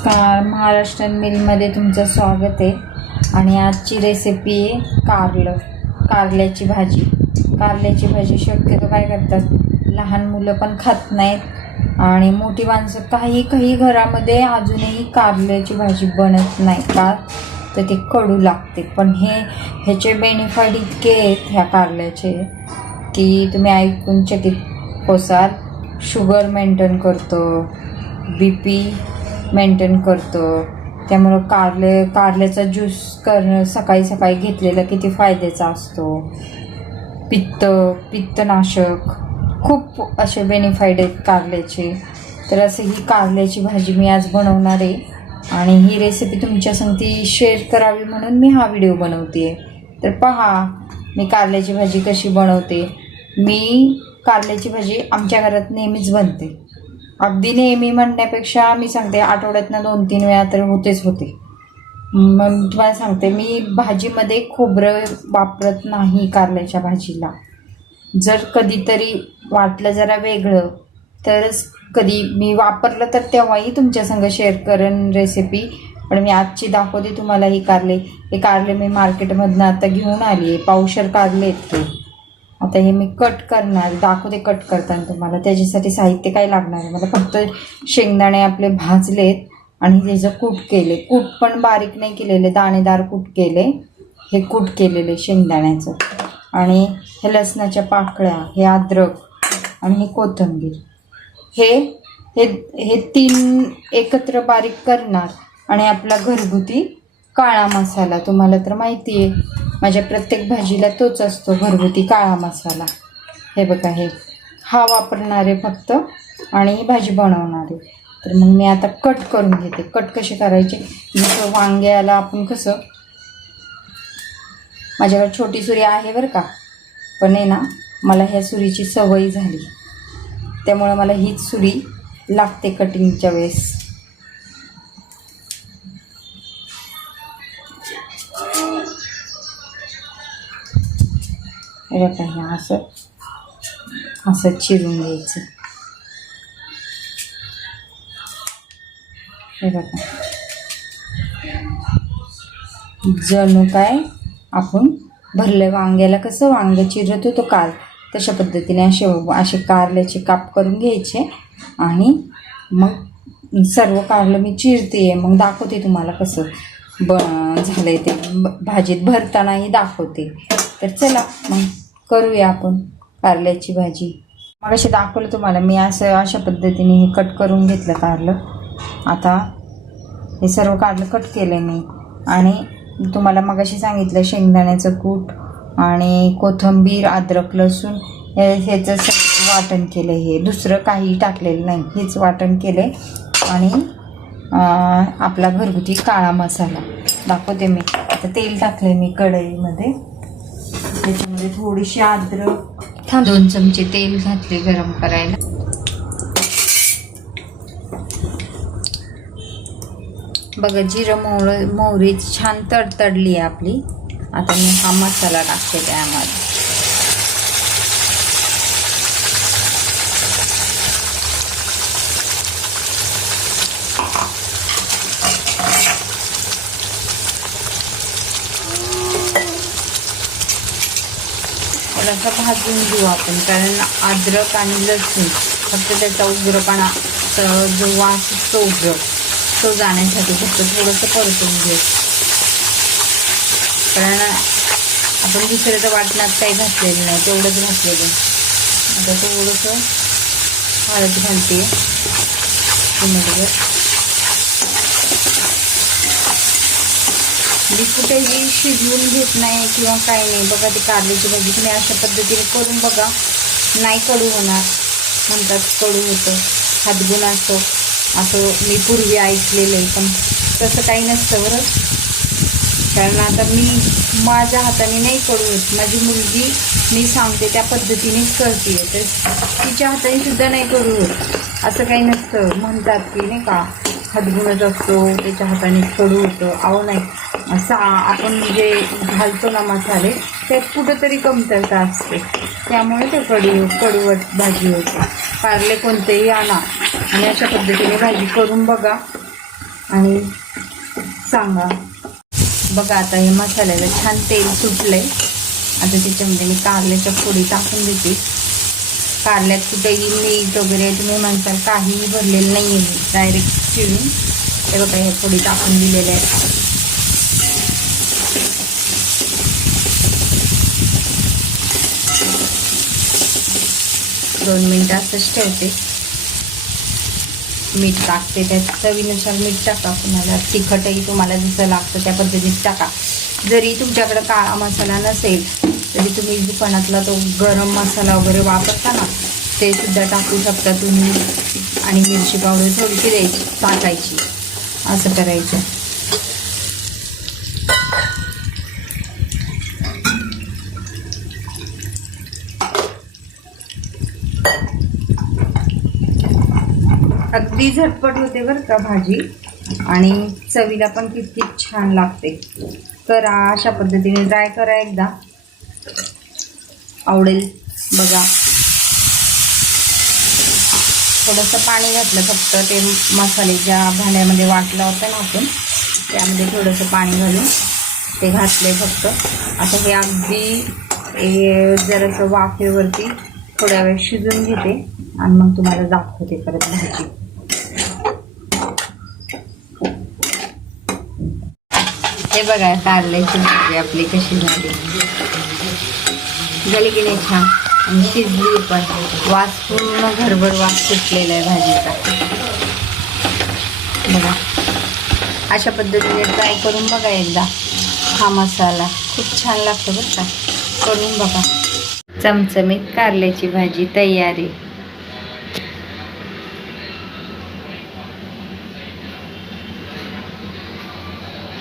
का महाराष्ट्रन मिलमध्ये तुमचं स्वागत आहे. आणि आजची रेसिपी आहे कारलं. कारल्याची भाजी. कारल्याची भाजी शक्यतो काय करतात? लहान मुलं पण खात नाहीत. आणि मोठी माणसं काही काही घरामध्ये अजूनही कारल्याची भाजी बनत नाही का? तर ते कडू लागते. पण हे ह्याचे बेनिफिट इतके आहेत ह्या कारल्याचे की तुम्ही ऐकून चकित होसाल. शुगर मेंटेन करतो. बी पी मेंटेन करतो. त्यामुळं कारले कारल्याचा ज्यूस करणं सकाळी सकाळी घेतलेला किती फायद्याचा असतो. पित्त पित्तनाशक खूप असे बेनिफाईड आहेत कारल्याचे. तर असं ही कारल्याची भाजी मी आज बनवणार आहे. आणि ही रेसिपी तुमच्या संगती शेअर करावी म्हणून मी हा व्हिडिओ बनवते. तर पहा मी कारल्याची भाजी कशी बनवते. मी कारल्याची भाजी आमच्या घरात नेहमीच बनते. अगदी नेहमी म्हणण्यापेक्षा मी सांगते आठवड्यातनं दोन तीन वेळा तर होतेच होते. मग तुम्हाला सांगते मी भाजीमध्ये खोबरं वापरत नाही कारल्याच्या भाजीला. जर कधीतरी वाटलं जरा वेगळं तरच कधी मी वापरलं तर तेव्हाही तुमच्या संग शेअर करेन रेसिपी. पण मी आजची दाखवते तुम्हाला ही कारले. हे कारले मी मार्केटमधनं आता घेऊन आली आहे पावशर कारले आहेत आता हे मी कट करणार दाखवते कट करताना तुम्हाला. त्याच्यासाठी साहित्य काय लागणार आहे मला फक्त शेंगदाणे आपले भाजलेत आणि त्याचं कूट केले. कूट पण बारीक नाही केलेले दाणेदार कूट केले. हे कूट केलेले शेंगदाण्याचं. आणि हे लसणाच्या पाकळ्या हे अद्रक आणि हे कोथिंबीर. हे हे हे तीन एकत्र बारीक करणार आणि आपला घरगुती काळा मसाला. तुम्हाला तर माहिती आहे माझ्या प्रत्येक भाजीला तोच असतो घरगुती काळा मसाला. हे बघा हे हा वापरणारे फक्त आणि ही भाजी बनवणारे. तर मग मी आता कट करून घेते. कट कसे करायचे? जसं वांग्याला आपण कसं माझ्याकडे छोटी सुरी आहे बरं का पण आहे ना मला ह्या सुरीची सवय झाली. त्यामुळं मला हीच सुरी लागते कटिंगच्या वेळेस. हे बघा असं असं चिरून घ्यायचं हे बघा जणू काय आपण भरले वांग्याला कसं वांगं चिरत होतो काल तशा पद्धतीने असे असे कारल्याचे काप करून घ्यायचे आणि मग सर्व कारलं मी चिरते मग दाखवते तुम्हाला कसं ब झालंय ते भाजीत भरतानाही दाखवते तर चला मग करूया आपण कारल्याची भाजी. मग असे दाखवलं तुम्हाला मी असं अशा पद्धतीने हे कट करून घेतलं कारलं. आता हे सर्व कारलं कट केलं मी. आणि तुम्हाला मग अशी सांगितलं शेंगदाण्याचं कूट आणि कोथिंबीर अद्रक लसूण हे ह्याचं वाटण केलं हे. दुसरं काही टाकलेलं नाही हेच वाटण केलं आणि आपला घरगुती काळा मसाला. दाखवते मी. आता तेल टाकले मी कढईमध्ये. त्याच्यामध्ये थोडीशी अद्रक दोन चमचे तेल घातले गरम करायला. बघा जिरं मोहर मोहरी छान तडतडली आहे आपली. आता मी हा मसाला टाकते त्यामध्ये. थोडासा भाजून घेऊ आपण कारण अद्रक आणि लसूण फक्त त्याचा उग्रपणा जो वास असतो उग्र. तो जाण्यासाठी फक्त थोडंसं परतून घेऊ. कारण आपण दुसऱ्याचं वाटणात काही घातलेलं नाही तेवढंच घातलेलं. आता थोडंसं हळद घालते. चिमटभर मी कुठेही शिजवून घेत नाही किंवा काही नाही. बघा ती कारल्याची भाजी तुम्ही अशा पद्धतीने करून बघा. नाही कडू होणार. म्हणतात कडू होतं. हातगुण असतो असं मी पूर्वी ऐकलेलं आहे पण तसं काही नसतं बरं. कारण आता मी माझ्या हाताने नाही कडू होत. माझी मुलगी मी सांगते त्या पद्धतीनेच करते. तर तिच्या हाताने सुद्धा नाही करू होत. असं काही नसतं. म्हणतात की नाही का? हातगुणच असतो त्याच्या हाताने कडू होतं अहो नाही. असा आपण जे घालतो ना मसाले त्यात कुठंतरी कमतरता असते. त्यामुळे ते कडू कडूवट भाजी होते. कारले कोणतेही आणा. आणि अशा पद्धतीने भाजी करून बघा. आणि सांगा. बघा आता हे मसाल्याला छान तेल सुटलंय. आता त्याच्यामध्ये मी कारल्याच्या फोडी टाकून देते. कारल्यात कुठेही मीठ वगैरे तुम्ही म्हणताल काहीही भरलेलं नाही आहे डायरेक्ट चिरून. हे बघा हे थोडी टाकून दिलेले आहेत. दोन मिनटं असंच ठेवते. मीठ टाकते त्यात चवीनुसार मीठ टाका. तुम्हाला तिखटही तुम्हाला जसं लागतं त्या पद्धतीत टाका. जरी तुमच्याकडं काळा मसाला नसेल तरी तुम्ही दुकानातला तो गरम मसाला वगैरे वापरता ना ते सुद्धा टाकू शकता तुम्ही. आणि मिरची पावडर थोडीशी द्यायची टाकायची असं करायचं. अगदी झटपट होते बरं का भाजी. आणि चवीला पण किती छान लागते. करा अशा पद्धतीने ट्राय करा एकदा. आवडेल बघा. थोडंसं पाणी घातलं फक्त ते मसाले ज्या भांड्यामध्ये वाटलं होतं ना आपण त्यामध्ये थोडंसं पाणी घालून ते घातले फक्त. आता हे अगदी जरासं वाफेवरती थोड्या वेळ शिजून घेते आणि मग तुम्हाला दाखवते परत भाजी. बघा कारल्याची भाजी आपली कशी झाली. झाली की नाही छान. आणि शिजली पण. वास पूर्ण घरभर वास सुटलेला आहे भाजीचा. बघा. अशा पद्धतीने ट्राय करून बघा एकदा. हा मसाला खूप छान लागतो बरं का. करून बघा. चमचमीत कारल्याची भाजी तयारी.